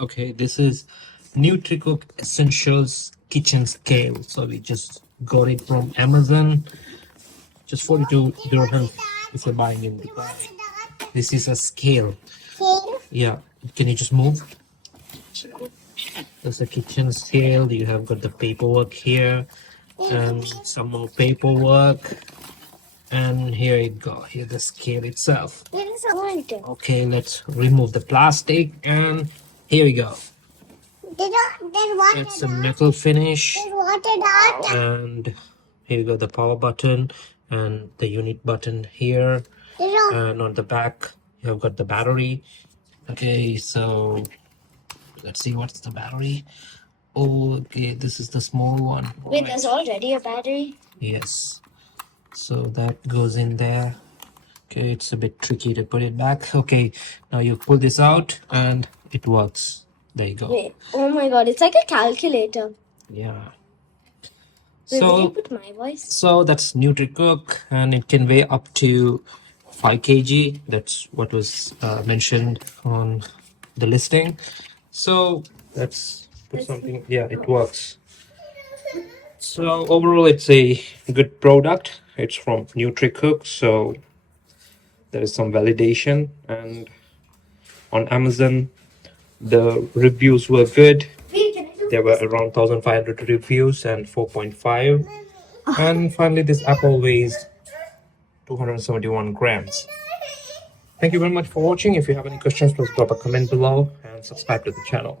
Okay, this is Nutricook Essentials Kitchen Scale. So we just got it from Amazon. Just 42 dirham if you're buying in Dubai. This is a scale. Yeah, can you just move? There's a kitchen scale. You have got the paperwork here and some more paperwork. And here you go. Here the scale itself. Okay, let's remove the plastic and here we go. It's a metal finish. And here you go, the power button and the unit button here. And on the back, you have got the battery. Okay, so let's see what's the battery. Oh, okay, this is the small one. Wait, there's already a battery? Yes. So that goes in there. Okay, it's a bit tricky to put it back. Okay, now you pull this out and it works. There you go. Wait, oh my god, it's like a calculator. Yeah. Wait, will you So, put my voice? so that's Nutricook and it can weigh up to 5 kg. That's what was mentioned on the listing. So let's put something. Yeah, it works. So overall, it's a good product. It's from Nutricook, so there is some validation. And on Amazon, the reviews were good. There were around 1,500 reviews and 4.5. And finally, this apple weighs 271 grams. Thank you very much for watching. If you have any questions, please drop a comment below and subscribe to the channel.